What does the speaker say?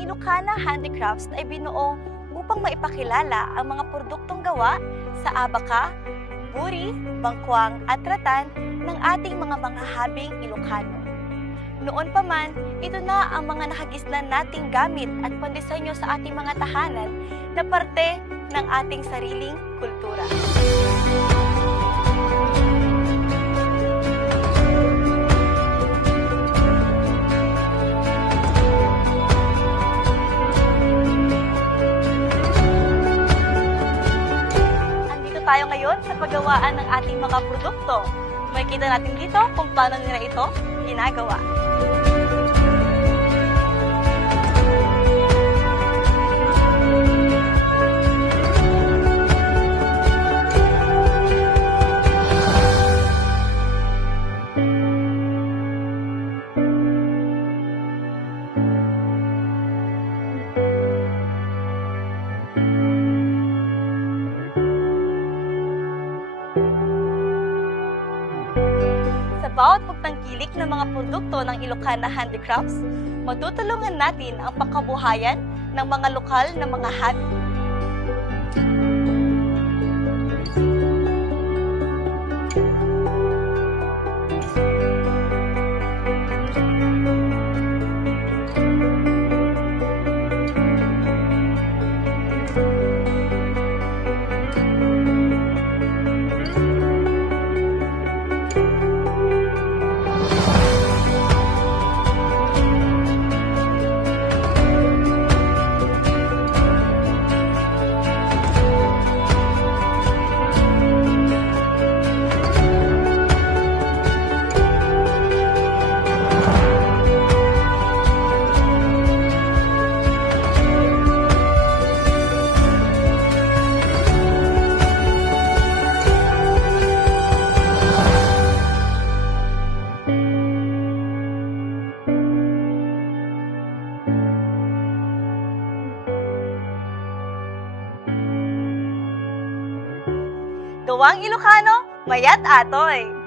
Ilocana Handicrafts ay binuo upang maipakilala ang mga produktong gawa sa abaka, buri, bangkwang at ratan ng ating mga manghahabing Ilocano. Noon pa man, ito na ang mga nakagisnan nating gamit at pandisenyo sa ating mga tahanan na parte ng ating sariling kultura. Tayo ngayon sa paggawaan ng ating mga produkto. Makikita natin dito kung paano nila ito ginagawa. Sa bawat pagtangkilik ng mga produkto ng Ilocana Handicrafts, matutulungan natin ang pangkabuhayan ng mga lokal na mga habi. Gawang Ilocano, mayat atoy!